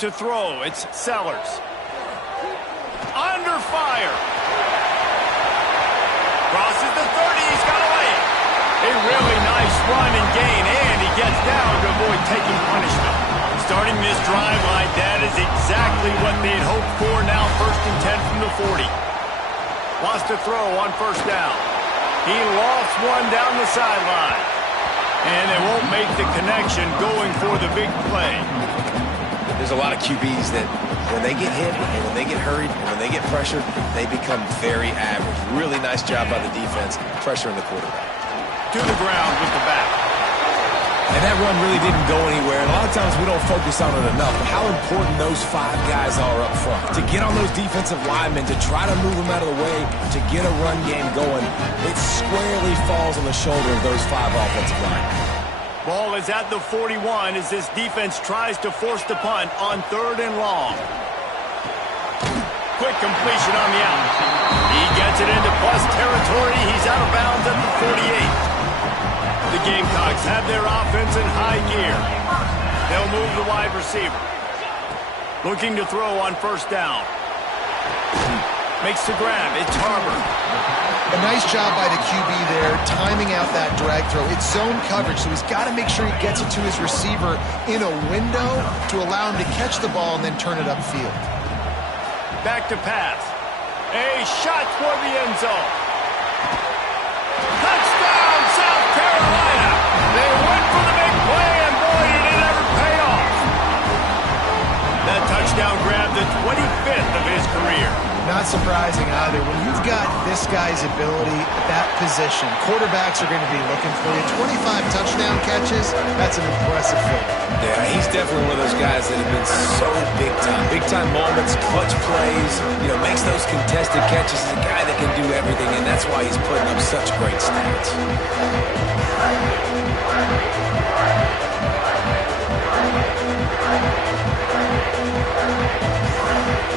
To throw, it's Sellers. Under fire. Crosses the 30, he's got away. A really nice run and gain, and he gets down to avoid taking punishment. Starting this drive like that is exactly what they'd hoped for. Now 1st and 10 from the 40. Lost a throw on 1st down. He lost one down the sideline. And they won't make the connection going for the big play. There's a lot of QBs that when they get hit and when they get hurried and when they get pressured, they become very average. Really nice job by the defense, pressuring the quarterback. To the ground with the back. And that run really didn't go anywhere. And a lot of times we don't focus on it enough. But how important those 5 guys are up front. To get on those defensive linemen, to try to move them out of the way, to get a run game going, it squarely falls on the shoulder of those 5 offensive linemen. Ball is at the 41 as this defense tries to force the punt on 3rd and long. Quick completion on the out. He gets it into plus territory. He's out of bounds at the 48. The Gamecocks have their offense in high gear. They'll move the wide receiver. Looking to throw on 1st down. Makes the grab. It's Harbor. A nice job by the QB there, timing out that drag throw. It's zone coverage, so he's got to make sure he gets it to his receiver in a window to allow him to catch the ball and then turn it upfield. Back to pass. A shot toward the end zone. Touchdown, South Carolina! They went for the big play, and boy, did it ever pay off. That touchdown grabbed the 25th of his career. Not surprising either. When you've got this guy's ability at that position, quarterbacks are going to be looking for you. 25 touchdown catches, that's an impressive feat. Yeah, he's definitely one of those guys that have been so big time. Big time moments, clutch plays, makes those contested catches. He's a guy that can do everything, and that's why he's putting up such great stats.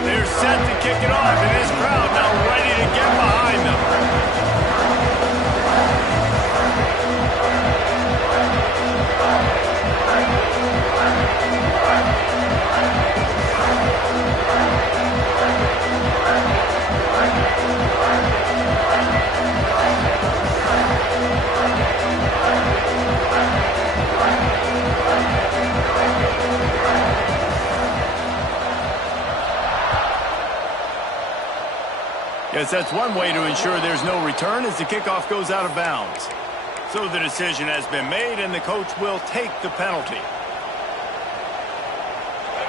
They're set to kick it off, and this crowd now ready to get behind them. Yes, that's one way to ensure there's no return as the kickoff goes out of bounds. So the decision has been made, and the coach will take the penalty.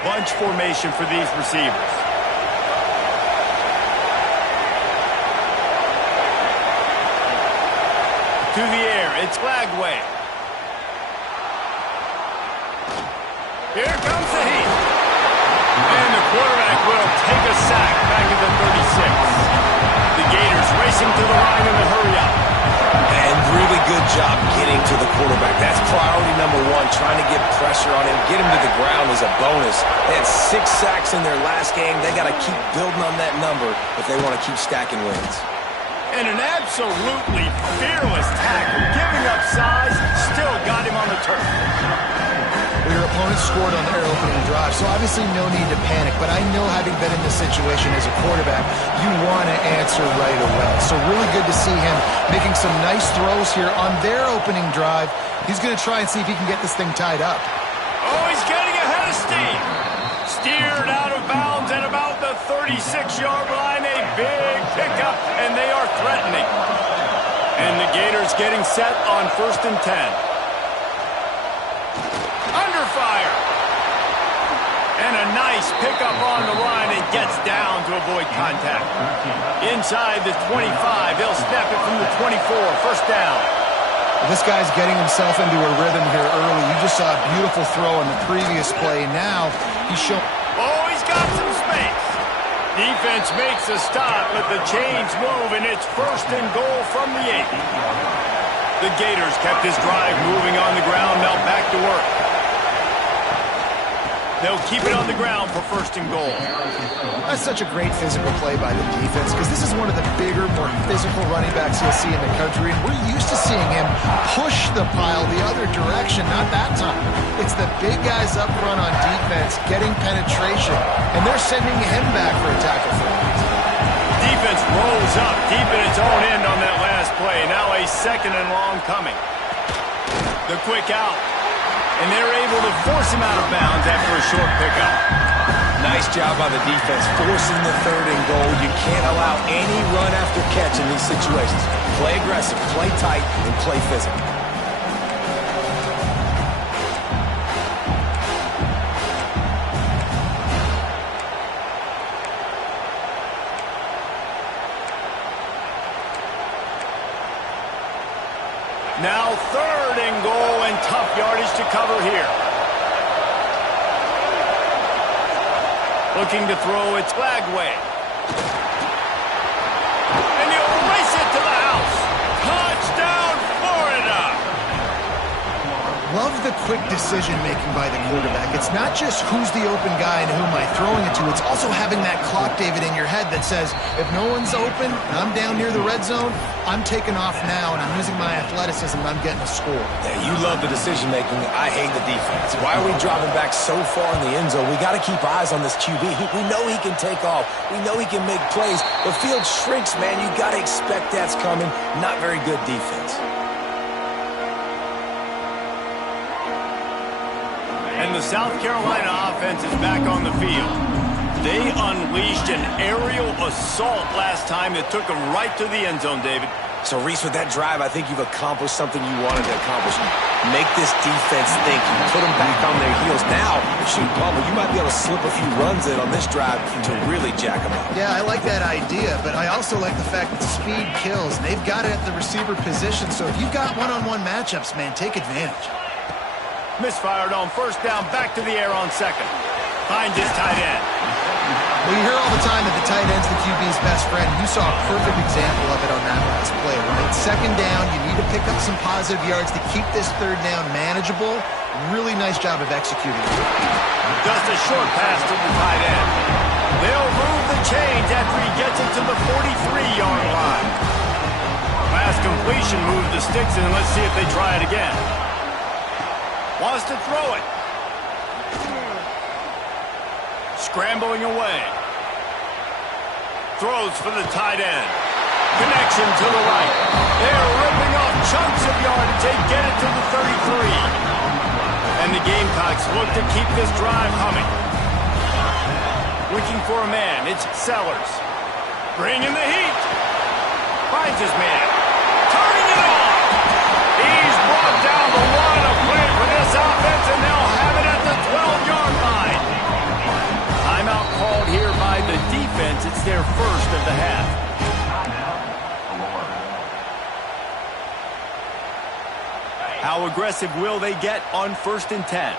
Bunch formation for these receivers. To the air, it's Lagway. Here comes the heat. And the quarterback will take a sack back at the 36. The Gators racing to the line in the hurry-up. And really good job getting to the quarterback. That's priority number 1, trying to get pressure on him. Get him to the ground is a bonus. They had 6 sacks in their last game. They got to keep building on that number if they want to keep stacking wins. And an absolutely fearless tackle, giving up size, still got him on the turf. Your opponent scored on their opening drive, so obviously no need to panic. But I know, having been in this situation as a quarterback, you want to answer right away. So really good to see him making some nice throws here on their opening drive. He's going to try and see if he can get this thing tied up. Oh, he's getting ahead of steam. Steered out of bounds at about the 36-yard line. A big pickup, and they are threatening. And the Gators getting set on 1st and 10. Under fire. And a nice pickup on the line, and gets down to avoid contact. Inside the 25, they'll snap it from the 24. 1st down. Well, this guy's getting himself into a rhythm here early. You just saw a beautiful throw on the previous play. Now he's showing. Oh, he's got some space. Defense makes a stop, but the chains move, and it's 1st and goal from the 8. The Gators kept this drive moving on the ground. Now back to work. They'll keep it on the ground for 1st and goal. That's such a great physical play by the defense because this is one of the bigger, more physical running backs you'll see in the country, and we're used to seeing him push the pile the other direction. Not that time. It's the big guys up front on defense getting penetration, and they're sending him back for a tackle for it. Defense rolls up deep in its own end on that last play. Now a 2nd and long coming. The quick out. And they're able to force him out of bounds after a short pickup. Nice job by the defense, forcing the 3rd and goal. You can't allow any run after catch in these situations. Play aggressive, play tight, and play physical. Now 3rd and goal, and tough yardage to cover here. Looking to throw it Flagway. And he'll race it to the house. Touchdown, Florida! Love the quick decision-making by the quarterback. It's not just who's the open guy and who am I throwing it to. It's also having that clock, David, in your head that says, if no one's open and I'm down near the red zone, I'm taking off now and I'm using my athleticism and I'm getting a score. Yeah, you love the decision-making. I hate the defense. Why are we dropping back so far in the end zone? We got to keep eyes on this QB. We know he can take off. We know he can make plays. The field shrinks, man. You got to expect that's coming. Not very good defense. And the South Carolina offense is back on the field. They unleashed an aerial assault last time that took them right to the end zone, David. So, Reese, with that drive, I think you've accomplished something you wanted to accomplish. Make this defense think. You put them back on their heels. Now, shoot, Bubba, you might be able to slip a few runs in on this drive to really jack them up. Yeah, I like that idea, but I also like the fact that speed kills. They've got it at the receiver position, so if you've got one-on-one matchups, man, take advantage. Misfired on 1st down, back to the air on 2nd. Finds his tight end. Well, you hear all the time that the tight end's the QB's best friend. You saw a perfect example of it on that last play, right? 2nd down, you need to pick up some positive yards to keep this 3rd down manageable. Really nice job of executing. Just a short pass to the tight end. They'll move the chains after he gets it to the 43-yard line. Pass completion moves the sticks, and let's see if they try it again. Wants to throw it. Scrambling away. Throws for the tight end. Connection to the right. They're ripping off chunks of yardage. They get it to the 33. And the Gamecocks look to keep this drive humming. Looking for a man. It's Sellers. Bringing the heat. Finds his man. Turning it on. He's brought down the line of play for this offense, and they'll have it at the 12-yard line. Timeout called here by the defense. It's their 1st of the half. How aggressive will they get on 1st and 10?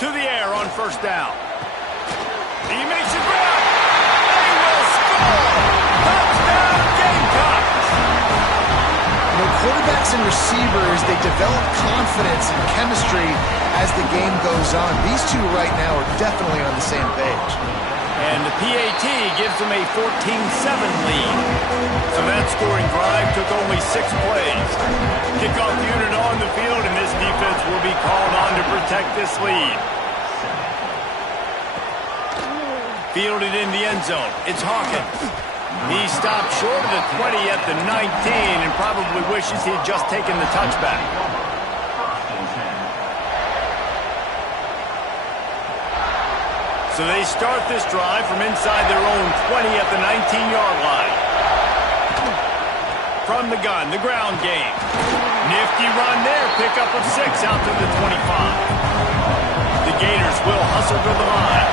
To the air on 1st down. He makes a grab. They will score. Touchdown, Gamecocks. Quarterbacks and receivers, they develop confidence and chemistry as the game goes on. These two right now are definitely on the same page. And the PAT gives them a 14-7 lead. So that scoring drive took only 6 plays. Kickoff unit on the field, and this defense will be called on to protect this lead. Fielded in the end zone. It's Hawkins. He stopped short of the 20 at the 19 and probably wishes he'd just taken the touchback. So they start this drive from inside their own 20 at the 19-yard line. From the gun, the ground game. Nifty run there, pickup of 6 out to the 25. The Gators will hustle to the line.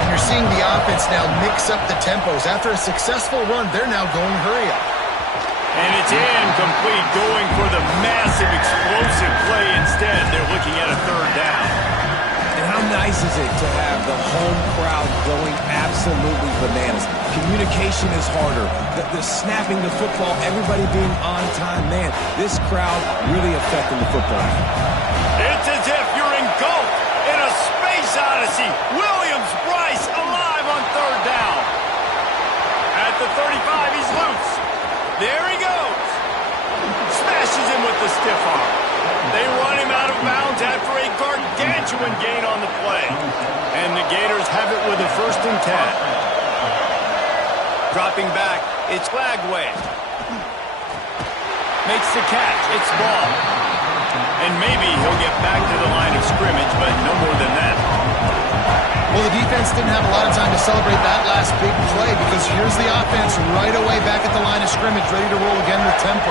And you're seeing the offense now mix up the tempos. After a successful run, they're now going hurry up. And it's incomplete, going for the massive explosive play instead. They're looking at a 3rd down. And how nice is it to have the home crowd going absolutely bananas? Communication is harder. The snapping the football, everybody being on time. Man, this crowd really affecting the football. It's as if you're in Odyssey. Williams-Brice alive on third down. At the 35, he's loose. There he goes. Smashes him with the stiff arm. They run him out of bounds after a gargantuan gain on the play. And the Gators have it with a 1st and 10. Dropping back, it's Lagway. Makes the catch, it's ball. And maybe he'll get back to the line of scrimmage, but no more than that. Well, the defense didn't have a lot of time to celebrate that last big play because here's the offense right away back at the line of scrimmage, ready to roll again with tempo.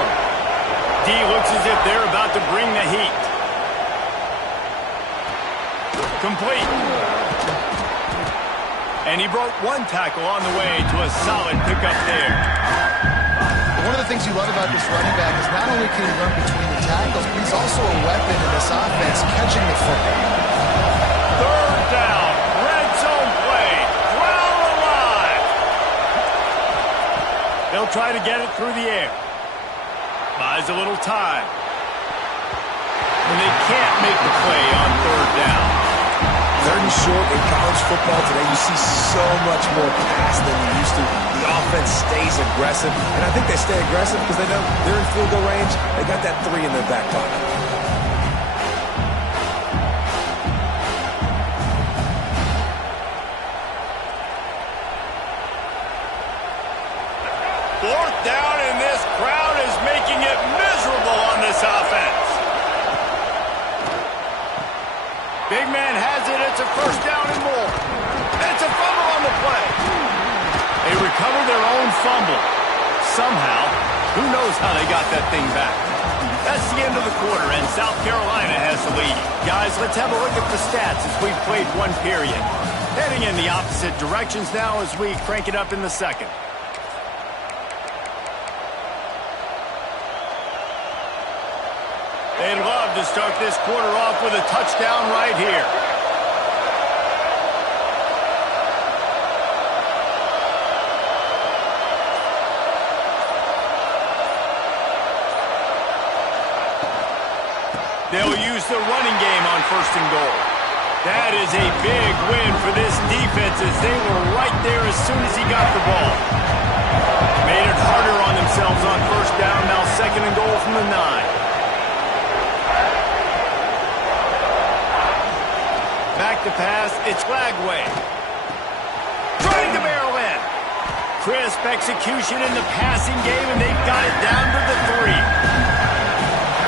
D looks as if they're about to bring the heat. Complete. And he broke one tackle on the way to a solid pickup there. One of the things you love about this running back is not only can he run between the tackles, but he's also a weapon in this offense, catching the football. Third down, red zone play, ground alive. They'll try to get it through the air. Buys a little time. And they can't make the play on third down. 3rd and short in college football today, you see so much more pass than you used to. The offense stays aggressive, and I think they stay aggressive because they know they're in field goal range. They got that 3 in their back pocket. Fourth down, and this crowd is making it miserable on this offense. Big man has it. It's a 1st down and more. It's a fumble on the play. They recover their own fumble. Somehow, who knows how they got that thing back. That's the end of the quarter, and South Carolina has the lead. Guys, let's have a look at the stats as we've played one period. Heading in the opposite directions now as we crank it up in the second. They'd love to start this quarter off with a touchdown right here. They'll use the running game on 1st and goal. That is a big win for this defense as they were right there as soon as he got the ball. Made it harder on themselves on 1st down, now 2nd and goal from the 9. Back to pass, it's Lagway. Trying to barrel in. Crisp execution in the passing game, and they've got it down to the 3.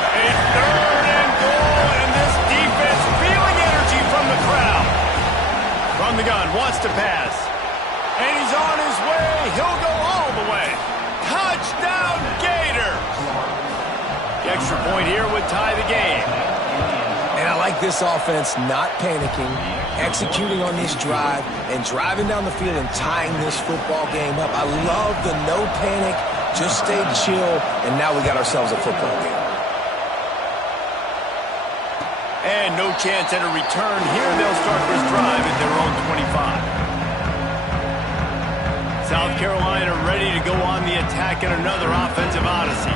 A 3rd and goal, and this defense feeling energy from the crowd. From the gun, wants to pass. And he's on his way. He'll go all the way. Touchdown, Gators! The extra point here would tie the game. And I like this offense not panicking, executing on this drive, and driving down the field and tying this football game up. I love the no panic, just stay chill, and now we got ourselves a football game. And no chance at a return here. They'll start this drive at their own 25. South Carolina ready to go on the attack in another offensive odyssey.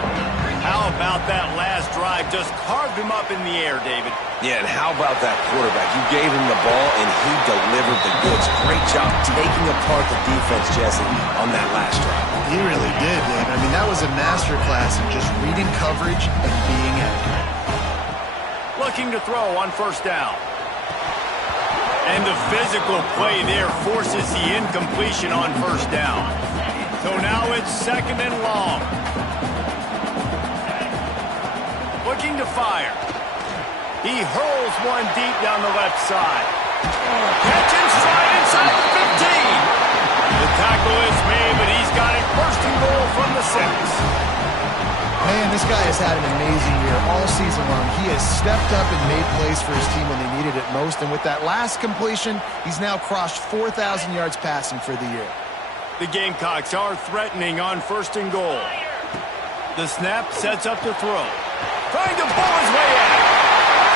How about that last drive? Just carved him up in the air, David. Yeah, and how about that quarterback? You gave him the ball, and he delivered the goods. Great job taking apart the defense, Jesse, on that last drive. He really did, David. I mean, that was a masterclass in just reading coverage and being accurate. Looking to throw on 1st down. And the physical play there forces the incompletion on 1st down. So now it's 2nd and long. Looking to fire. He hurls one deep down the left side. Catch and stride inside the 15. The tackle is made, but he's got it 1st and goal from the 6. Man, this guy has had an amazing year all season long. He has stepped up and made plays for his team when they needed it most. And with that last completion, he's now crossed 4,000 yards passing for the year. The Gamecocks are threatening on 1st and goal. The snap sets up the throw. Trying to pull his way in.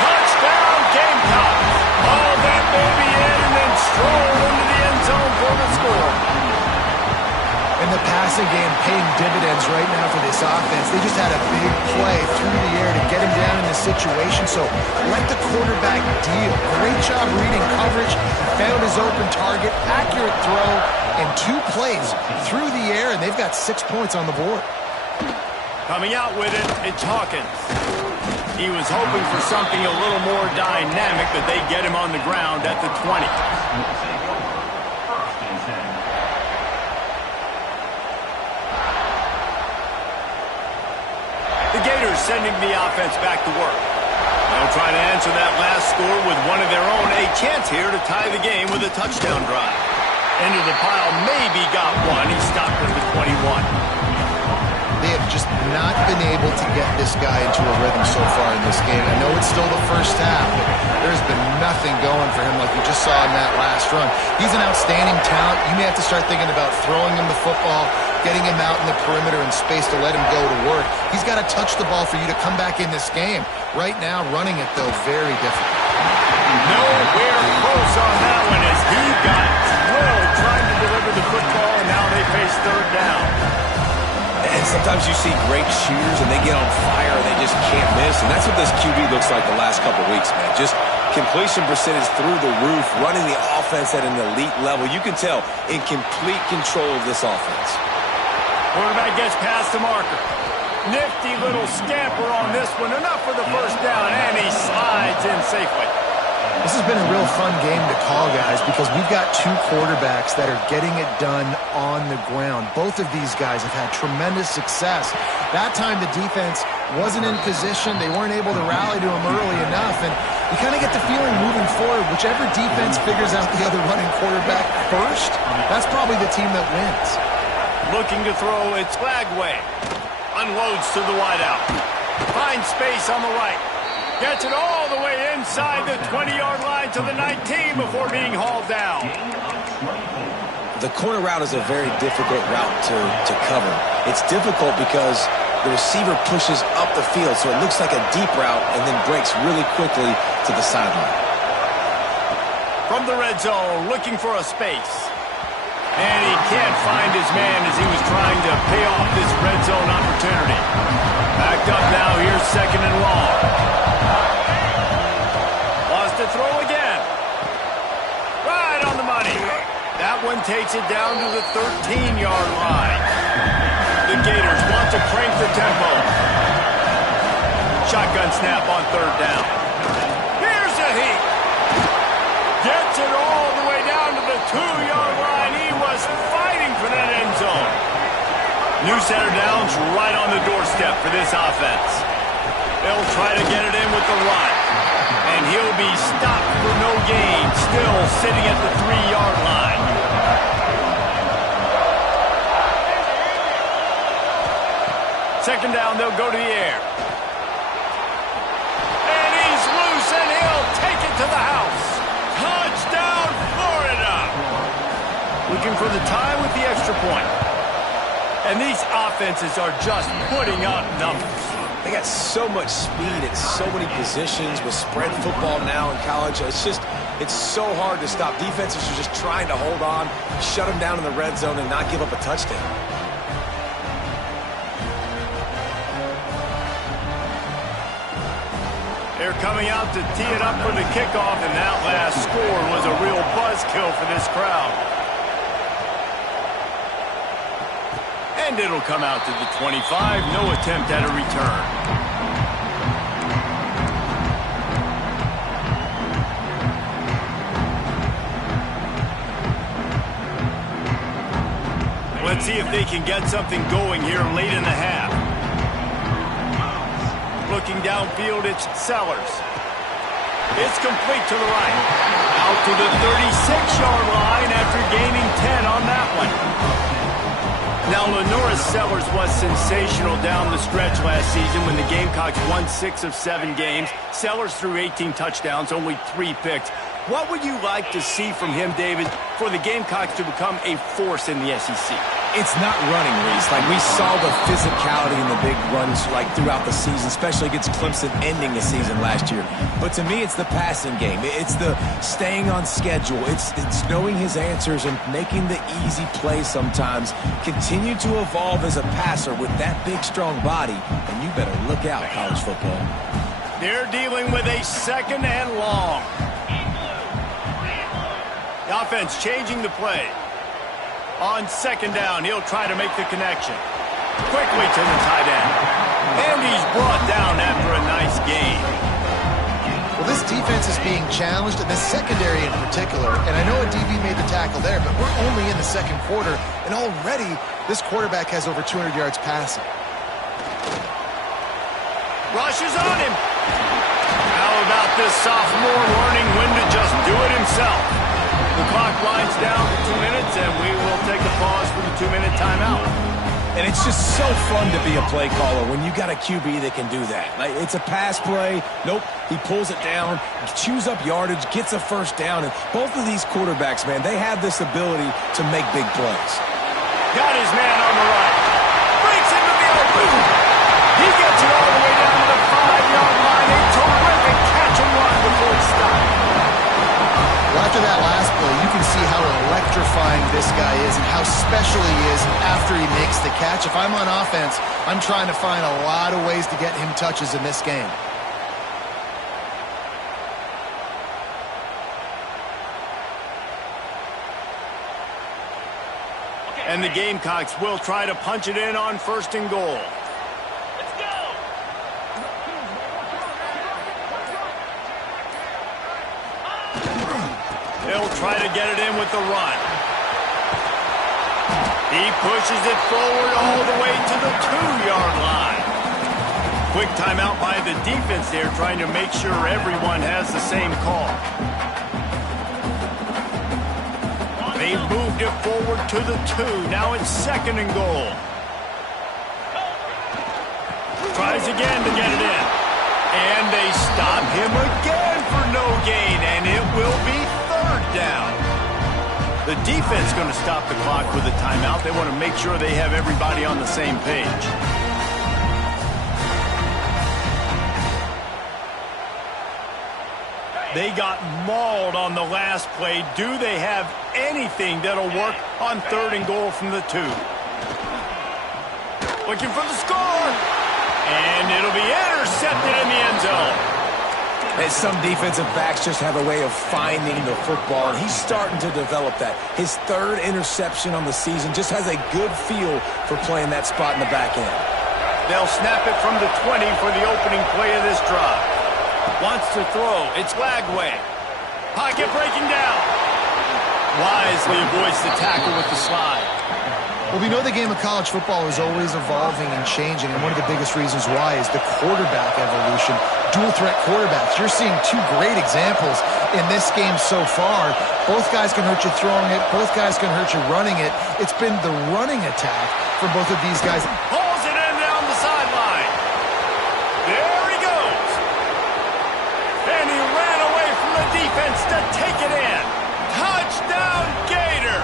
Touchdown, Gamecocks. All that baby in and then stroll into the end zone for the score. And And the passing game paying dividends right now for this offense. They just had a big play through the air to get him down in this situation. So let the quarterback deal. Great job reading coverage. Found his open target. Accurate throw. And 2 plays through the air, and they've got 6 points on the board. Coming out with it, it's Hawkins. He was hoping for something a little more dynamic, but they get him on the ground at the 20. The Gators sending the offense back to work. They'll try to answer that last score with one of their own. A chance here to tie the game with a touchdown drive. Into the pile, maybe got one. He stopped at the 21. They have just not been able to get this guy into a rhythm so far in this game. I know it's still the first half, but there's been nothing going for him like you just saw in that last run. He's an outstanding talent. You may have to start thinking about throwing him the football, getting him out in the perimeter in space to let him go to work. He's got to touch the ball for you to come back in this game. Right now, running it, though, very difficult. Nowhere close on that one as he got drilled trying to deliver the football, and now they face third down. And sometimes you see great shooters and they get on fire and they just can't miss. And that's what this QB looks like the last couple weeks, man. Just completion percentage through the roof, running the offense at an elite level. You can tell in complete control of this offense. Quarterback gets past the marker. Nifty little scamper on this one. Enough for the first down, and he slides in safely. This has been a real fun game to call, guys, because we've got 2 quarterbacks that are getting it done on the ground. Both of these guys have had tremendous success. That time the defense wasn't in position. They weren't able to rally to him early enough, and you kind of get the feeling moving forward, whichever defense figures out the other running quarterback first, that's probably the team that wins. Looking to throw, it's Lagway. Unloads to the wideout. Finds space on the right. Gets it all the way inside the 20-yard line to the 19 before being hauled down. The corner route is a very difficult route to cover. It's difficult because the receiver pushes up the field, so it looks like a deep route and then breaks really quickly to the sideline. From the red zone, looking for a space. And he can't find his man as he was trying to pay off this red zone opportunity. Backed up now, here's second and long. To throw again. Right on the money. That one takes it down to the 13-yard line. The Gators want to crank the tempo. Shotgun snap on third down. Here's a heat. Gets it all the way down to the 2-yard line. He was fighting for that end zone. New center downs right on the doorstep for this offense. They'll try to get it in with the run. And he'll be stopped for no gain, still sitting at the 3-yard line. Second down, they'll go to the air. And he's loose, and he'll take it to the house. Touchdown, Florida! Looking for the tie with the extra point. And these offenses are just putting up numbers. They got so much speed at so many positions with spread football now in college. It's so hard to stop. Defenses are just trying to hold on, shut them down in the red zone, and not give up a touchdown. They're coming out to tee it up for the kickoff, and that last score was a real buzzkill for this crowd. And it'll come out to the 25. No attempt at a return. Let's see if they can get something going here late in the half. Looking downfield, it's Sellers. It's complete to the right. Out to the 36-yard line after gaining 10 on that one. Now, Lenora Sellers was sensational down the stretch last season when the Gamecocks won 6 of 7 games. Sellers threw 18 touchdowns, only 3 picks. What would you like to see from him, David, for the Gamecocks to become a force in the SEC? It's not running, Reese. Like, we saw the physicality in the big runs, like, throughout the season, especially against Clemson ending the season last year. But to me, it's the passing game. It's the staying on schedule. It's knowing his answers and making the easy play sometimes. Continue to evolve as a passer with that big, strong body, and you better look out, college football. They're dealing with a 2nd and long. The offense changing the play. On 2nd down, he'll try to make the connection. Quickly to the tight end. And he's brought down after a nice gain. Well, this defense is being challenged, and the secondary in particular. And I know a DB made the tackle there, but we're only in the 2nd quarter, and already this quarterback has over 200 yards passing. Rushes on him. How about this sophomore learning when to just do it himself? The clock winds down to 2 minutes, and we will take a pause for the 2-minute timeout. And it's just so fun to be a play caller when you got a QB that can do that. Like, it's a pass play. Nope, he pulls it down, chews up yardage, gets a 1st down. And both of these quarterbacks, man, they have this ability to make big plays. Got his man on the right. Breaks into the open. He gets it all the way down to the 5-yard line. A terrific catch and run before he stopped. Well, after that last play, you can see how electrifying this guy is and how special he is after he makes the catch. If I'm on offense, I'm trying to find a lot of ways to get him touches in this game. And the Gamecocks will try to punch it in on 1st and goal. They'll try to get it in with the run. He pushes it forward all the way to the 2-yard line. Quick timeout by the defense there, trying to make sure everyone has the same call. They moved it forward to the 2. Now it's 2nd and goal. Tries again to get it in. And they stop him again for no gain, and it will be 3rd down. The defense going to stop the clock with a timeout. They want to make sure they have everybody on the same page. They got mauled on the last play. Do they have anything that'll work on 3rd and goal from the 2? Looking for the score. And it'll be intercepted in the end zone. And some defensive backs just have a way of finding the football, and he's starting to develop that. His 3rd interception on the season, just has a good feel for playing that spot in the back end. They'll snap it from the 20 for the opening play of this drive. Wants to throw. It's Lagway. Pocket breaking down. Wisely avoids the tackle with the slide. Well, we know the game of college football is always evolving and changing, and one of the biggest reasons why is the quarterback evolution, dual-threat quarterbacks. You're seeing 2 great examples in this game so far. Both guys can hurt you throwing it. Both guys can hurt you running it. It's been the running attack for both of these guys. Pulls it in down the sideline. There he goes. And he ran away from the defense to take it in. Touchdown, Gator.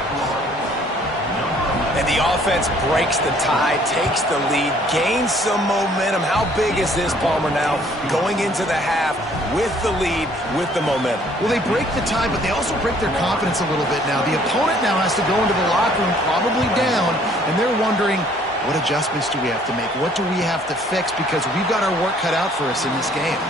And the offense breaks the tie, takes the lead, gains some momentum. How big is this, Palmer, now going into the half with the lead, with the momentum? Well, they break the tie, but they also break their confidence a little bit now. The opponent now has to go into the locker room, probably down, and they're wondering, what adjustments do we have to make? What do we have to fix? Because we've got our work cut out for us in this game.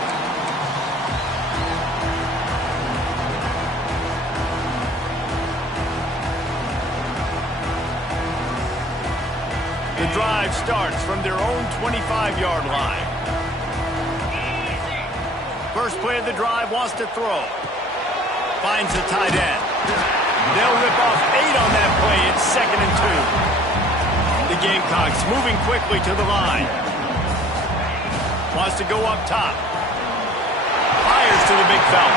The drive starts from their own 25-yard line. First play of the drive, wants to throw. Finds the tight end. They'll rip off 8 on that play. It's 2nd and 2. The Gamecocks moving quickly to the line. Wants to go up top. Fires to the big fella.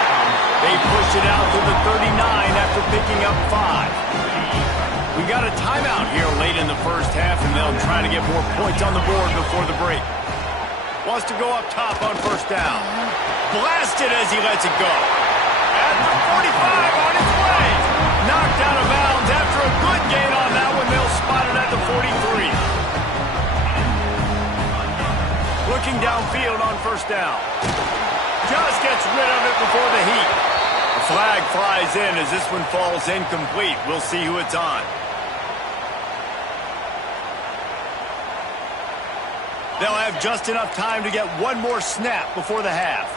They push it out to the 39 after picking up 5. We got a timeout here late in the first half, and they'll try to get more points on the board before the break. Wants to go up top on 1st down. Blasted as he lets it go. At the 45 on its way. Knocked out of bounds after a good gain on that one. They'll spot it at the downfield on first down. Just gets rid of it before the heat. The flag flies in as this one falls incomplete. We'll see who it's on. They'll have just enough time to get one more snap before the half.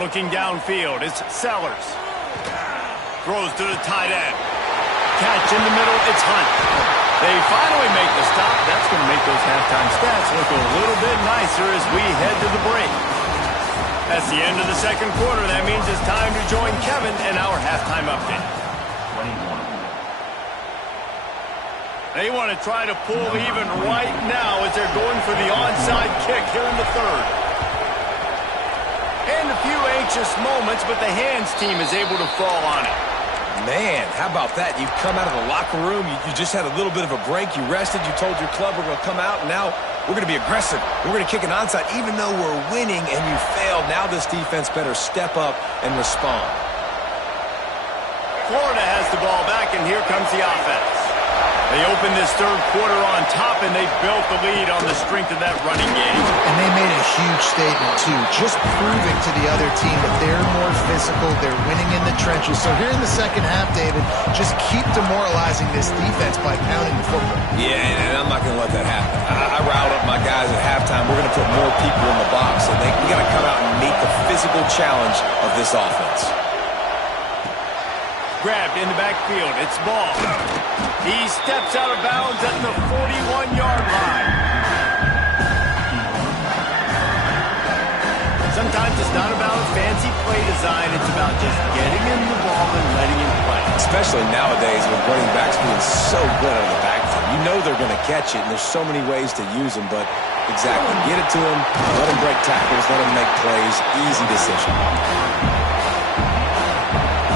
Looking downfield, it's Sellers. Throws to the tight end. Catch in the middle, it's Hunt. They finally make the stop. That's going to make those halftime stats look a little bit nicer as we head to the break. That's the end of the second quarter. That means it's time to join Kevin in our halftime update. They want to try to pull even right now as they're going for the onside kick here in the third. And a few anxious moments, but the hands team is able to fall on it. Man, how about that? You come out of the locker room, you just had a little bit of a break, you rested, you told your club we're going to come out, and now we're going to be aggressive. We're going to kick an onside, even though we're winning and you failed. Now this defense better step up and respond. Florida has the ball back, and here comes the offense. They opened this third quarter on top, and they built the lead on the strength of that running game. And they made a huge statement, too, just proving to the other team that they're more physical, they're winning in the trenches. So here in the second half, David, just keep demoralizing this defense by pounding the football. Yeah, and I'm not going to let that happen. I riled up my guys at halftime. We're going to put more people in the box, and we got to come out and meet the physical challenge of this offense. Grabbed in the backfield. It's Ball. He steps out of bounds at the 41-yard line. Sometimes it's not about a fancy play design. It's about just getting him the ball and letting him play. Especially nowadays with running backs being so good out of the backfield. You know they're going to catch it, and there's so many ways to use them, but exactly. Get it to him, let him break tackles, let him make plays. Easy decision.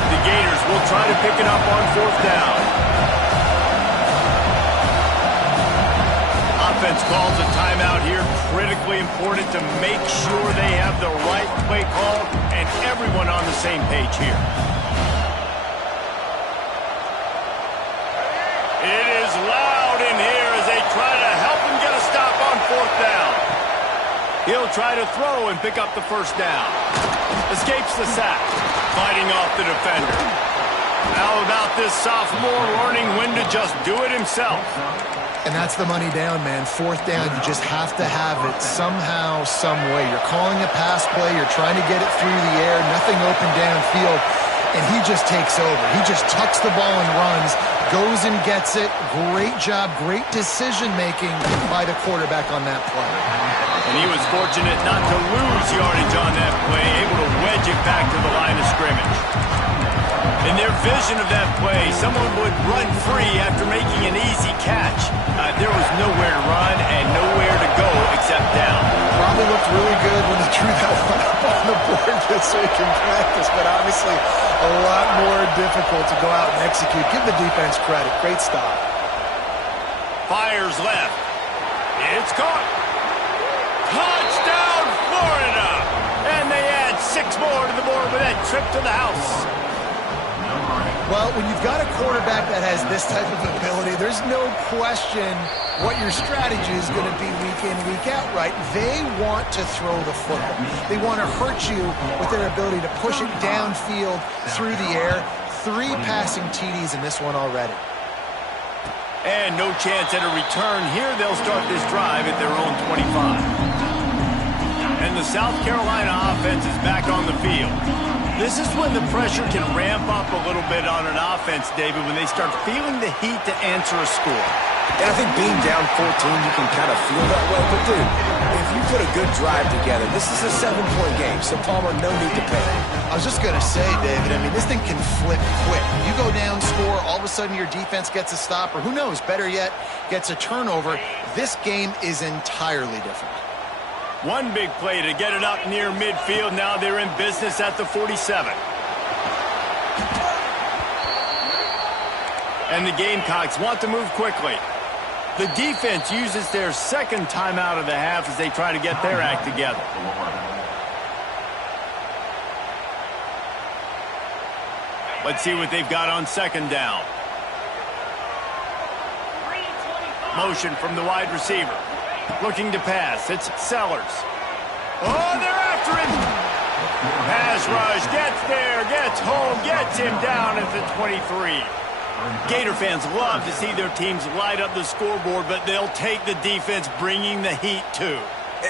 The Gators will try to pick it up on fourth down. Offense calls a timeout here. Critically important to make sure they have the right play call and everyone on the same page here. It is loud in here as they try to help him get a stop on fourth down. He'll try to throw and pick up the first down. Escapes the sack, fighting off the defender. How about this sophomore learning when to just do it himself? And that's the money down, man. Fourth down, you just have to have it somehow, some way. You're calling a pass play. You're trying to get it through the air. Nothing open downfield. And he just takes over. He just tucks the ball and runs, goes and gets it. Great job, great decision-making by the quarterback on that play. And he was fortunate not to lose yardage on that play, able to wedge it back to the line of scrimmage. In their vision of that play, someone would run free after making an easy catch. There was nowhere to run and nowhere to go except down. Probably looked really good when he drew that one up on the board this week in practice, but obviously a lot more difficult to go out and execute. Give the defense credit. Great stop. Fires left. It's caught. Touchdown, Florida! And they add 6 more to the board with that trip to the house. Well, when you've got a quarterback that has this type of ability, there's no question what your strategy is going to be week in, week out, right? They want to throw the football. They want to hurt you with their ability to push it downfield through the air. 3 passing TDs in this one already. And no chance at a return here. They'll start this drive at their own 25. And the South Carolina offense is back on the field. This is when the pressure can ramp up a little bit on an offense, David, when they start feeling the heat to answer a score. And I think being down 14, you can kind of feel that way. But, dude, if you put a good drive together, this is a 7-point game, so Palmer, no need to panic. I was just going to say, David, I mean, this thing can flip quick. You go down, score, all of a sudden your defense gets a stop, or who knows, better yet, gets a turnover. This game is entirely different. One big play to get it up near midfield. Now they're in business at the 47. And the Gamecocks want to move quickly. The defense uses their second timeout of the half as they try to get their act together. Let's see what they've got on second down. Motion from the wide receiver. Looking to pass. It's Sellers. Oh, they're after him. Pass rush. Gets there. Gets home. Gets him down at the 23. Gator fans love to see their teams light up the scoreboard, but they'll take the defense bringing the heat too.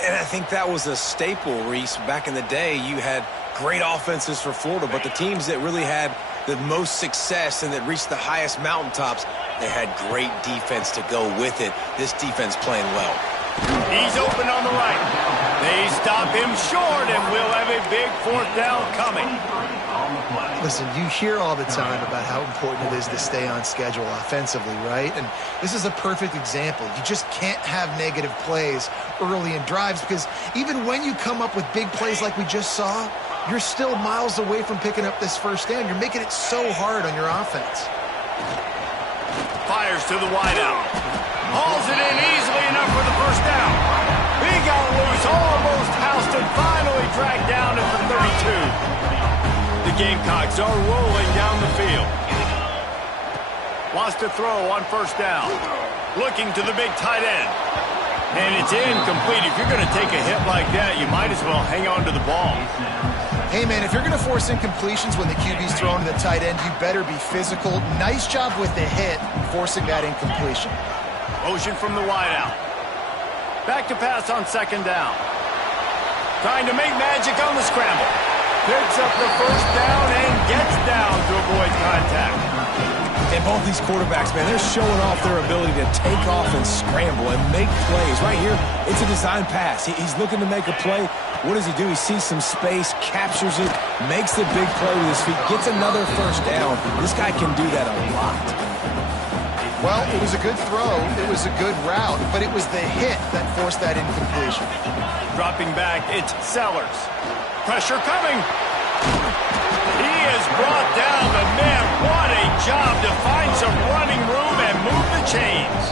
And I think that was a staple, Reese. Back in the day, you had great offenses for Florida, but the teams that really had the most success and that reached the highest mountaintops, they had great defense to go with it. This defense playing well. He's open on the right. They stop him short, and we'll have a big fourth down coming. Listen, you hear all the time about how important it is to stay on schedule offensively, right? And this is a perfect example. You just can't have negative plays early in drives because even when you come up with big plays like we just saw, you're still miles away from picking up this first down. You're making it so hard on your offense. Fires to the wideout. Hauls it in easily enough for the first down. He got loose, almost housed and finally dragged down at the 32. The Gamecocks are rolling down the field. Wants to throw on first down. Looking to the big tight end. And it's incomplete. If you're going to take a hit like that, you might as well hang on to the ball. Hey, man, if you're going to force incompletions when the QB's thrown to the tight end, you better be physical. Nice job with the hit, forcing that incompletion. Motion from the wideout. Back to pass on second down. Trying to make magic on the scramble. Picks up the first down and gets down to avoid contact. And both these quarterbacks, man, they're showing off their ability to take off and scramble and make plays. Right here, it's a design pass. He's looking to make a play. What does he do? He sees some space, captures it, makes the big play with his feet, gets another first down. This guy can do that a lot. Well, it was a good throw. It was a good route, but it was the hit that forced that incompletion. Dropping back, it's Sellers. Pressure coming. He is brought down, but man, what a job to find some running room and move the chains.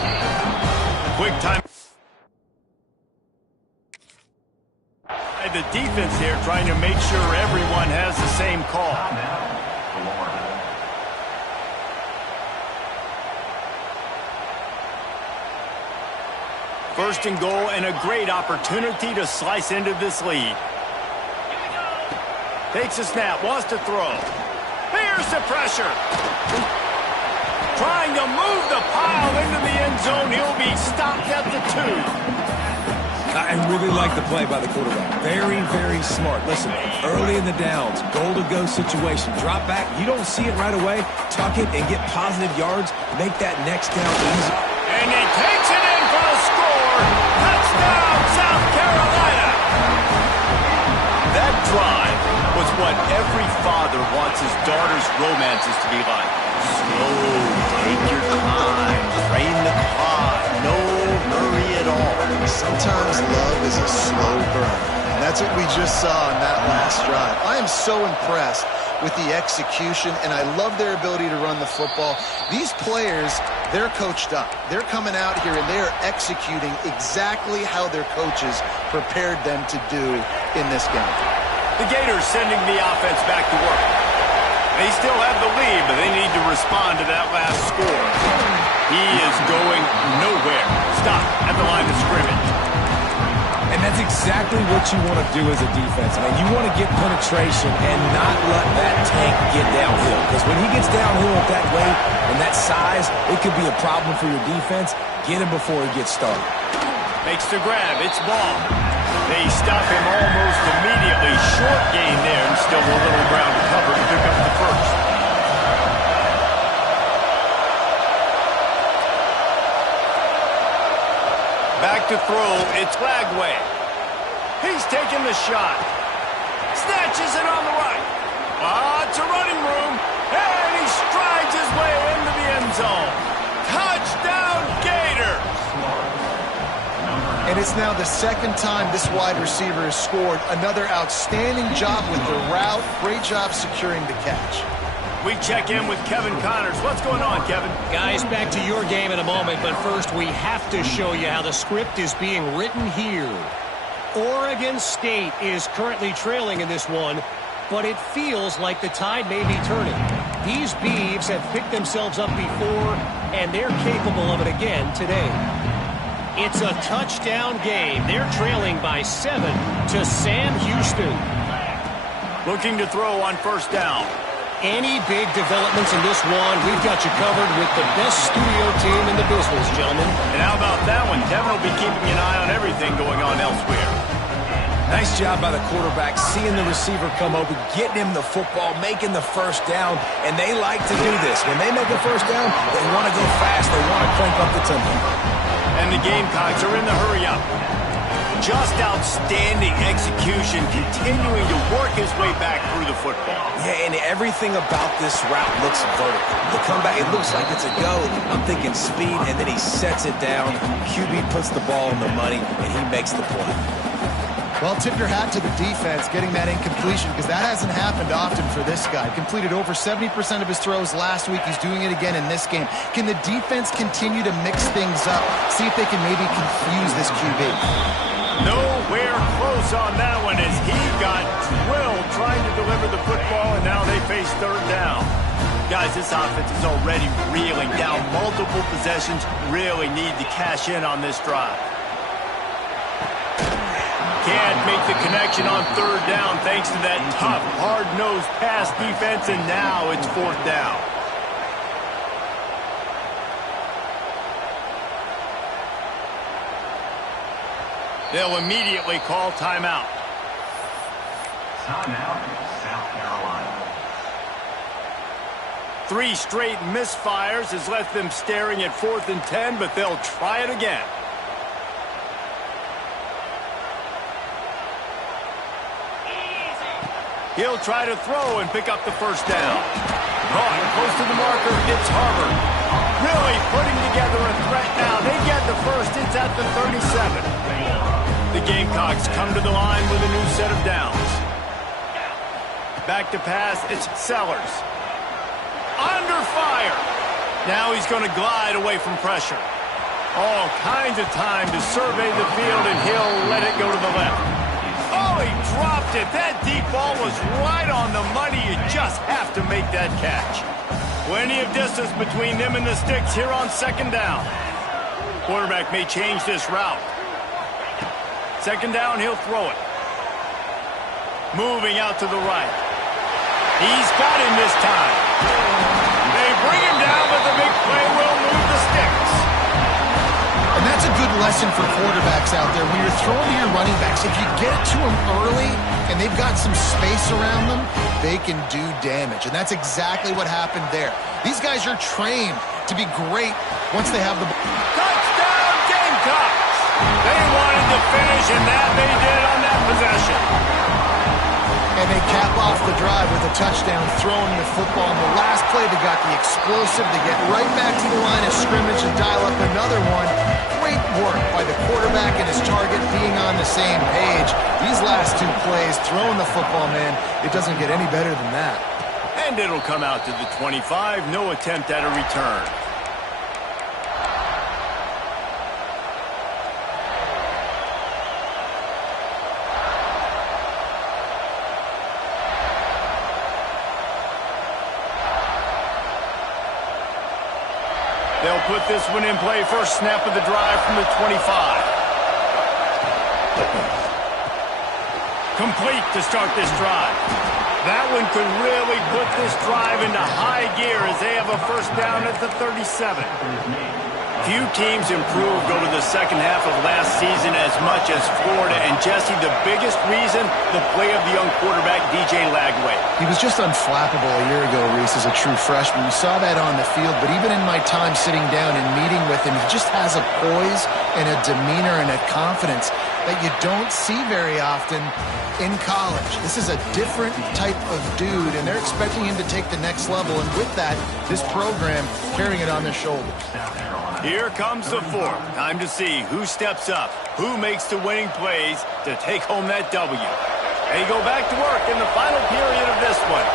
Quick time. The defense here trying to make sure everyone has the same call. First and goal and a great opportunity to slice into this lead. Takes a snap, wants to throw. Here's the pressure. Trying to move the pile into the end zone. He'll be stopped at the 2. I really like the play by the quarterback. Very, very smart. Listen, early in the downs, goal-to-go situation. Drop back. You don't see it right away. Tuck it and get positive yards. Make that next down easy. And he takes it in for the score. Touchdown, South Carolina. That drive was what every father wants his daughter's romances to be like. Slow, take your time, train the clock, no hurry at all. Sometimes love is a slow burn, and that's what we just saw in that last drive. I am so impressed with the execution, and I love their ability to run the football. These players, they're coached up. They're coming out here, and they are executing exactly how their coaches prepared them to do in this game. The Gators sending the offense back to work. They still have the lead, but they need to respond to that last score. He is going nowhere. Stop at the line of scrimmage. And that's exactly what you want to do as a defense. I mean, you want to get penetration and not let that tank get downhill. Because when he gets downhill at that weight and that size, it could be a problem for your defense. Get him before he gets started. Makes the grab. It's ball. They stop him almost immediately. Short gain there, and still a little ground to cover to pick up the first. Back to throw. It's Lagway. He's taking the shot. Snatches it on the right. It's a running room. And he strides his way into the end zone. Touchdown, Gator. And it's now the second time this wide receiver has scored. Another outstanding job with the route. Great job securing the catch. We check in with Kevin Connors. What's going on, Kevin? Guys, back to your game in a moment, but first we have to show you how the script is being written here. Oregon State is currently trailing in this one, but it feels like the tide may be turning. These Beavs have picked themselves up before, and they're capable of it again today. It's a touchdown game. They're trailing by 7 to Sam Houston. Looking to throw on first down. Any big developments in this one, we've got you covered with the best studio team in the business, gentlemen. And how about that one? Devin will be keeping an eye on everything going on elsewhere. Nice job by the quarterback, seeing the receiver come open, getting him the football, making the first down, and they like to do this. When they make a first down, they want to go fast, they want to crank up the tempo. And the Gamecocks are in the hurry-up. Just outstanding execution, continuing to work his way back through the football. Yeah, and everything about this route looks vertical. The comeback, it looks like it's a go. I'm thinking speed, and then he sets it down. QB puts the ball in the money, and he makes the play. Well, tip your hat to the defense getting that incompletion, because that hasn't happened often for this guy. Completed over 70% of his throws last week. He's doing it again in this game. Can the defense continue to mix things up? See if they can maybe confuse this QB. Nowhere close on that one as he got drilled trying to deliver the football, and now they face third down. Guys, this offense is already reeling down multiple possessions. Really need to cash in on this drive. Can't make the connection on third down thanks to that tough, hard-nosed pass defense, and now it's fourth down. They'll immediately call timeout. Timeout, South Carolina. 3 straight misfires has left them staring at 4th and 10, but they'll try it again. He'll try to throw and pick up the first down. Caught close to the marker, it's Harvard. Really putting together a threat now. They get the first, it's at the 37. The Gamecocks come to the line with a new set of downs. Back to pass, it's Sellers. Under fire. Now he's going to glide away from pressure. All kinds of time to survey the field, and he'll let it go to the left. Oh, he dropped it. That deep ball was right on the money. You just have to make that catch. Plenty of distance between them and the sticks here on second down. Quarterback may change this route. Second down, he'll throw it. Moving out to the right. He's got him this time. They bring him down, but the big play will move the sticks. And that's a good lesson for quarterbacks out there. When you're throwing to your running backs, if you get it to them early and they've got some space around them, they can do damage. And that's exactly what happened there. These guys are trained to be great once they have the ball. Touchdown, Gamecocks! They wanted to finish, and that they did on that possession. And they cap off the drive with a touchdown, throwing the football. In the last play, they got the explosive to get right back to the line of scrimmage and dial up another one. Great work by the quarterback and his target being on the same page. These last 2 plays, throwing the football, man, it doesn't get any better than that. And it'll come out to the 25. No attempt at a return. They'll put this one in play. First snap of the drive from the 25. Complete to start this drive. That one could really put this drive into high gear as they have a first down at the 37. Few teams improved over the second half of last season as much as Florida. And, Jesse, the biggest reason, the play of the young quarterback, DJ Lagway. He was just unflappable a year ago, Reese, as a true freshman. You saw that on the field, but even in my time sitting down and meeting with him, he just has a poise and a demeanor and a confidence that you don't see very often in college. This is a different type of dude, and they're expecting him to take the next level. And with that, this program carrying it on their shoulders. Here comes the fourth. Time to see who steps up, who makes the winning plays to take home that W. They go back to work in the final period of this one.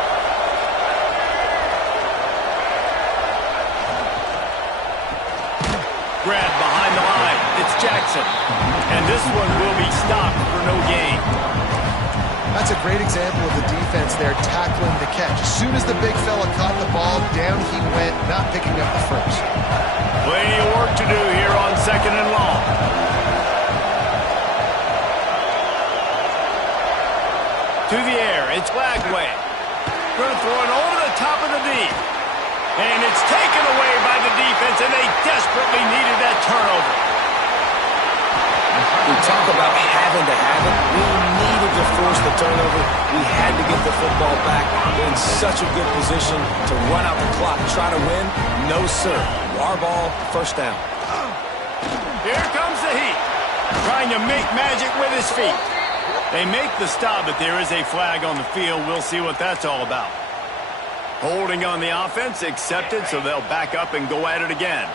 Grab behind the line. It's Jackson. And this one will be stopped for no gain. That's a great example of the defense there tackling the catch. As soon as the big fella caught the ball, down he went, not picking up the first. Plenty of work to do here on second and long. To the air. It's Lagway. Going to throw it over the top of the knee. And it's taken away by the defense, and they desperately needed that turnover. We talk about having to have it. We needed to force the turnover. We had to get the football back. They're in such a good position to run out the clock, try to win. No, sir. Our ball, first down. Here comes the Heat. Trying to make magic with his feet. They make the stop, but there is a flag on the field. We'll see what that's all about. Holding on the offense, accepted, so they'll back up and go at it again.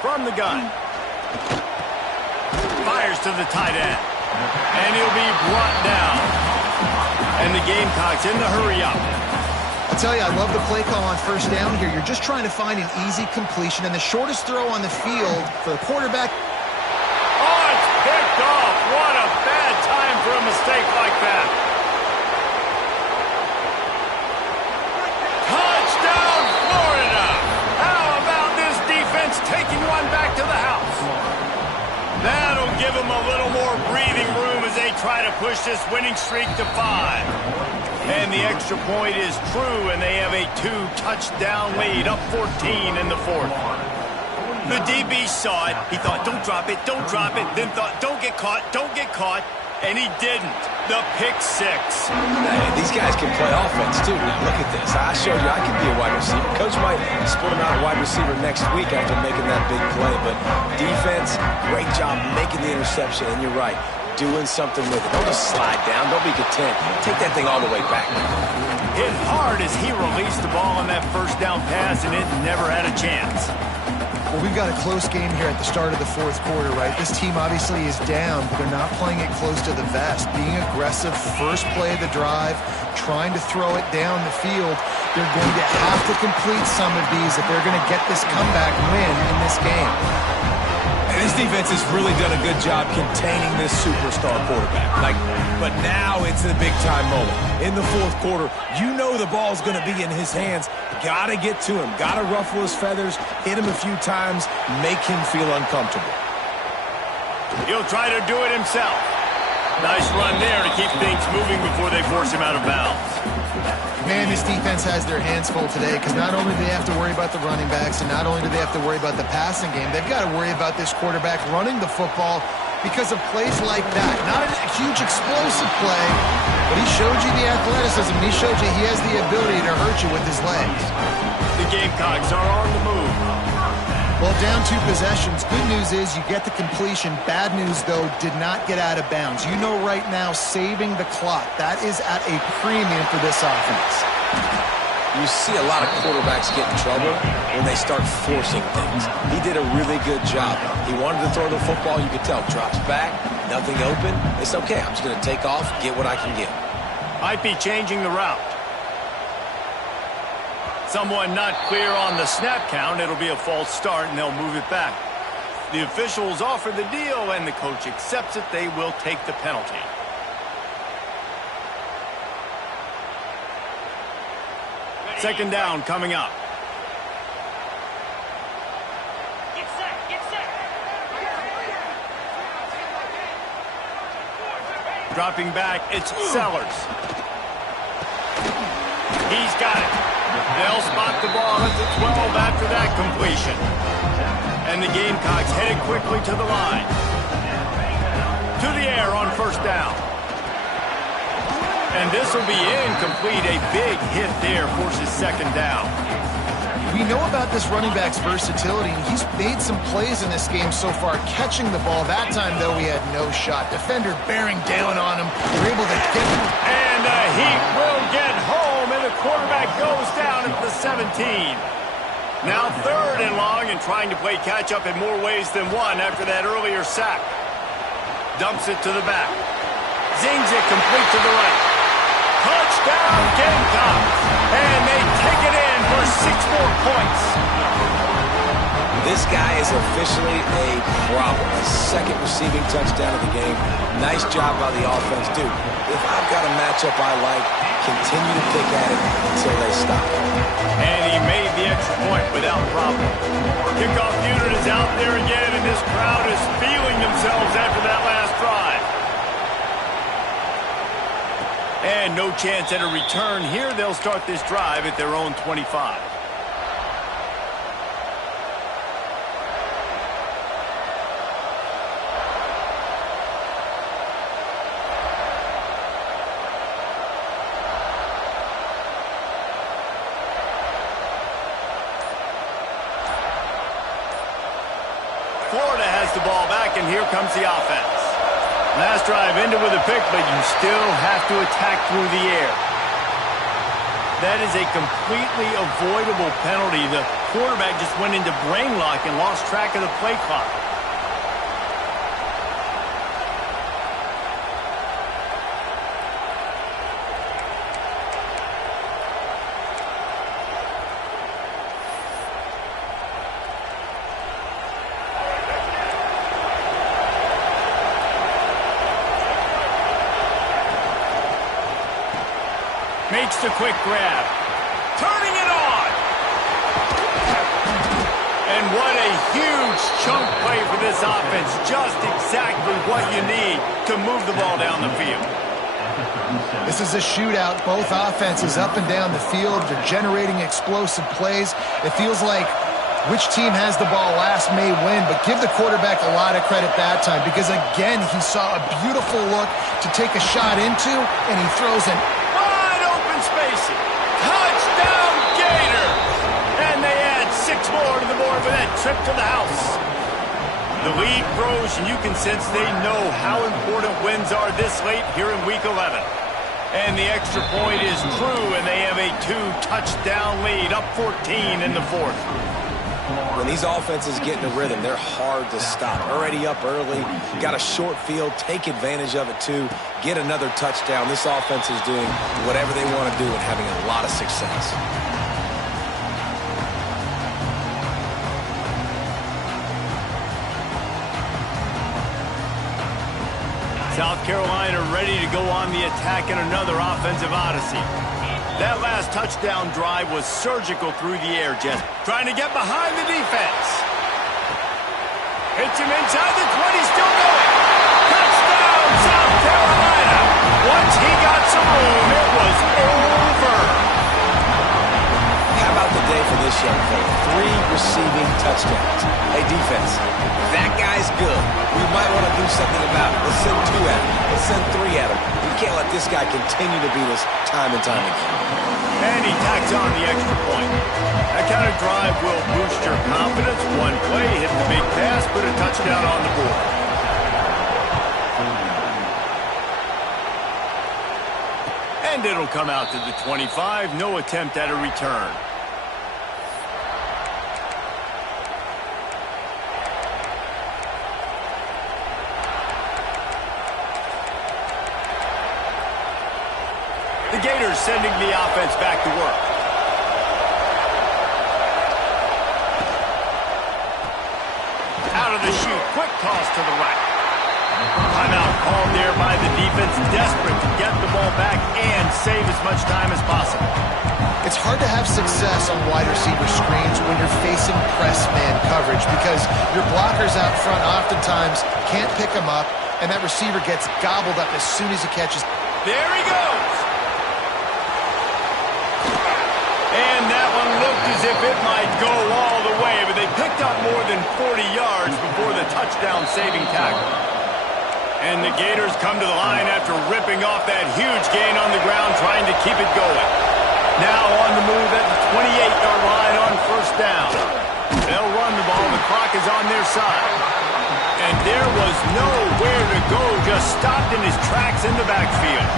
From the gun. Fires to the tight end. And he'll be brought down. And the Gamecocks in the hurry up. I'll tell you, I love the play call on first down here. You're just trying to find an easy completion, and the shortest throw on the field for the quarterback. Oh, it's picked off. What a bad time for a mistake like that. Touchdown, Florida. How about this defense taking one back to the house? That'll give them a little more breathing room as they try to push this winning streak to 5. And the extra point is true, and they have a 2-touchdown lead, up 14 in the fourth. The DB saw it. He thought, don't drop it, don't drop it. Then thought, don't get caught, don't get caught. And he didn't. The pick 6. Hey, these guys can play offense, too. Now, look at this. I showed you I can be a wide receiver. Coach might split him out a wide receiver next week after making that big play. But defense, great job making the interception. And you're right, doing something with it. Don't just slide down. Don't be content. Take that thing all the way back. Hit hard as he released the ball on that first down pass, and it never had a chance. Well, we've got a close game here at the start of the fourth quarter, right? This team obviously is down, but they're not playing it close to the vest. Being aggressive, first play of the drive, trying to throw it down the field. They're going to have to complete some of these if they're going to get this comeback win in this game. And this defense has really done a good job containing this superstar quarterback. But now it's the big-time moment. In the fourth quarter, you know the ball's going to be in his hands. Got to get to him. Got to ruffle his feathers, hit him a few times, make him feel uncomfortable. He'll try to do it himself. Nice run there to keep things moving before they force him out of bounds. Man, this defense has their hands full today because not only do they have to worry about the running backs and not only do they have to worry about the passing game, they've got to worry about this quarterback running the football because of plays like that. Not a huge explosive play, but he showed you the athleticism. And he showed you he has the ability to hurt you with his legs. The Gamecocks are on the move. Well, down 2 possessions. Good news is you get the completion. Bad news, though, did not get out of bounds. You know right now, saving the clock. That is at a premium for this offense. You see a lot of quarterbacks get in trouble when they start forcing things. He did a really good job. He wanted to throw the football. You could tell. Drops back, nothing open. It's okay. I'm just going to take off, get what I can get. Might be changing the route. Someone not clear on the snap count. It'll be a false start, and they'll move it back. The officials offer the deal, and the coach accepts it. They will take the penalty. Second down coming up. Get set, get set. Dropping back, it's Sellers. He's got it. They'll spot the ball at the 12 after that completion. And the Gamecocks headed quickly to the line. To the air on first down. And this will be incomplete. A big hit there forces second down. We know about this running back's versatility, and he's made some plays in this game so far, catching the ball. That time, though, he had no shot. Defender bearing down on him. We're able to get him. And the Heat will get home, and the quarterback goes down at the 17. Now 3rd and long, and trying to play catch-up in more ways than one after that earlier sack. Dumps it to the back. Zings it complete to the right. Touchdown, Gamecocks! And they take it in for 6 more points. This guy is officially a problem. His second receiving touchdown of the game. Nice job by the offense. Dude, if I've got a matchup I like, continue to pick at it until they stop. And he made the extra point without problem. Kickoff unit is out there again, and this crowd is feeling themselves after that last drive. And no chance at a return here. They'll start this drive at their own 25. Florida has the ball back, and here comes the offense. Last drive ended with a pick, but you still have to attack through the air. That is a completely avoidable penalty. The quarterback just went into brain lock and lost track of the play clock. Makes the quick grab. Turning it on. And what a huge chunk play for this offense. Just exactly what you need to move the ball down the field. This is a shootout. Both offenses up and down the field. They're generating explosive plays. It feels like which team has the ball last may win, but give the quarterback a lot of credit that time because, again, he saw a beautiful look to take a shot into, and he throws an spacing. Touchdown Gators! And they add 6 more to the board with that trip to the house. The lead grows, and you can sense they know how important wins are this late here in Week 11. And the extra point is true, and they have a 2-touchdown lead, up 14 in the fourth. When these offenses get in a rhythm, they're hard to stop. Already up early, got a short field, take advantage of it too, get another touchdown. This offense is doing whatever they want to do and having a lot of success. South Carolina ready to go on the attack in another offensive odyssey. That last touchdown drive was surgical through the air, Jess. Trying to get behind the defense. Hits him inside the 20, still going. Touchdown, South Carolina. Once he got some room, it was over. How about the day for this young fella? 3 receiving touchdowns. Hey, defense, that guy's good. We might want to do something about it. Let's send 2 at him. Let's send 3 at him. We can't let this guy continue to beat us time and time again. And he tacks on the extra point. That kind of drive will boost your confidence. One play, hit the big pass, put a touchdown on the board. And it'll come out to the 25. No attempt at a return. The Gators sending the offense back to work. Out of the chute, quick toss to the right. Timeout called there by the defense, desperate to get the ball back and save as much time as possible. It's hard to have success on wide receiver screens when you're facing press man coverage because your blockers out front oftentimes can't pick them up, and that receiver gets gobbled up as soon as he catches. There he goes. And that one looked as if it might go all the way, but they picked up more than 40 yards before the touchdown-saving tackle. And the Gators come to the line after ripping off that huge gain on the ground, trying to keep it going. Now on the move at the 28-yard line on first down. They'll run the ball. The clock is on their side. And there was nowhere to go, just stopped in his tracks in the backfield.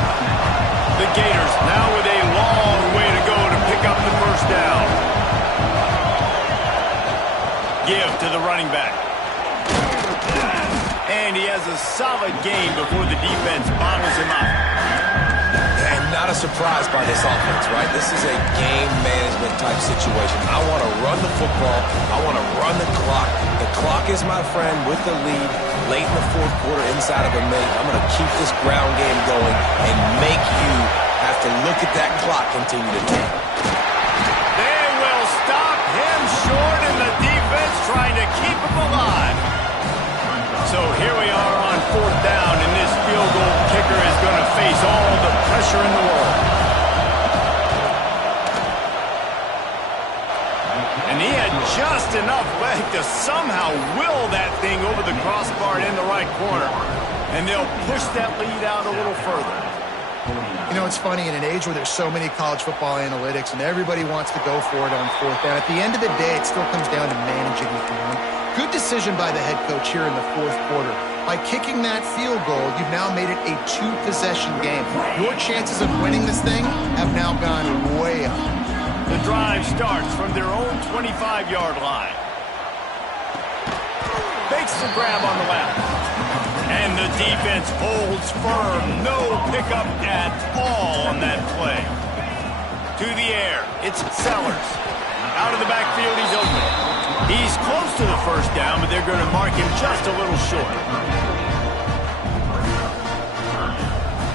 The Gators now with a long way to go to pick up the first down. Give to the running back. And he has a solid game before the defense bottles him up. And not a surprise by this offense, right? This is a game management type situation. I want to run the football. I want to run the clock. The clock is my friend with the lead late in the fourth quarter inside of a minute. I'm going to keep this ground game going and make you have to look at that clock continue to tick. They will stop him short, and the defense trying to keep him alive. So here we are on fourth down, and this field goal kicker is going to face all the pressure in the world. And he had just enough leg to somehow will that thing over the crossbar in the right corner. And they'll push that lead out a little further. You know, it's funny, in an age where there's so many college football analytics and everybody wants to go for it on fourth down, at the end of the day, it still comes down to managing the game. Good decision by the head coach here in the fourth quarter. By kicking that field goal, you've now made it a two-possession game. Your chances of winning this thing have now gone way up. The drive starts from their own 25-yard line. Fakes the grab on the left. And the defense holds firm. No pickup at all on that play. To the air. It's Sellers. Out of the backfield, he's open. He's close to the first down, but they're going to mark him just a little short.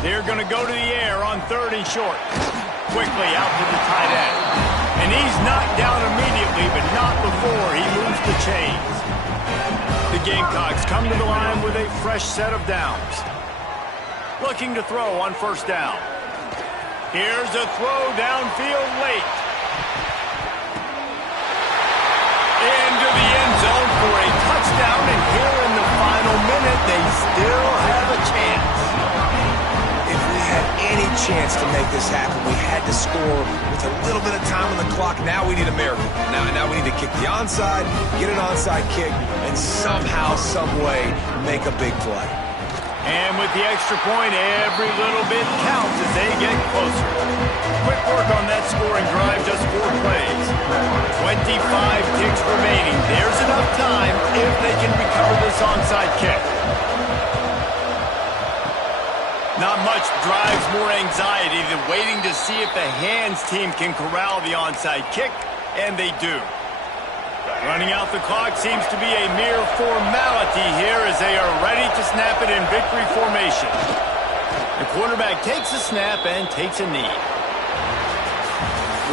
They're going to go to the air on third and short. Quickly out to the tight end. And he's knocked down immediately, but not before he moves the chains. The Gamecocks come to the line with a fresh set of downs. Looking to throw on first down. Here's a throw downfield late. Into the end zone for a touchdown, and here in the final minute, they still have a chance. If we had any chance to make this happen, we had to score with a little bit of time on the clock. Now we need a miracle. Now we need to kick the onside, get an onside kick, and somehow, some way, make a big play. And with the extra point, every little bit counts as they get closer. Quick work on that scoring drive, just 4 plays. 25 ticks remaining. There's enough time if they can recover this onside kick. Not much drives more anxiety than waiting to see if the hands team can corral the onside kick, and they do. Running out the clock seems to be a mere formality here as they are ready to snap it in victory formation. The quarterback takes a snap and takes a knee.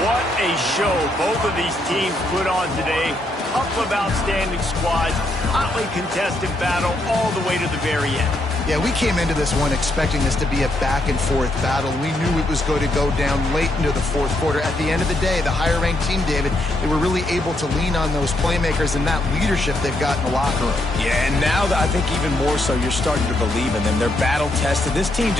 What a show both of these teams put on today. Couple of outstanding squads, hotly contested battle all the way to the very end. Yeah, we came into this one expecting this to be a back-and-forth battle. We knew it was going to go down late into the fourth quarter. At the end of the day, the higher-ranked team, David, they were really able to lean on those playmakers and that leadership they've got in the locker room. Yeah, and now I think even more so, you're starting to believe in them. They're battle-tested. This team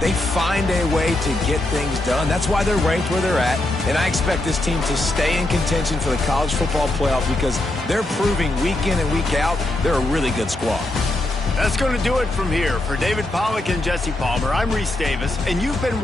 they find a way to get things done. That's why they're ranked where they're at, and I expect this team to stay in contention for the college football playoff because they're proving week in and week out they're a really good squad. That's going to do it from here. For David Pollack and Jesse Palmer, I'm Reese Davis, and you've been watching.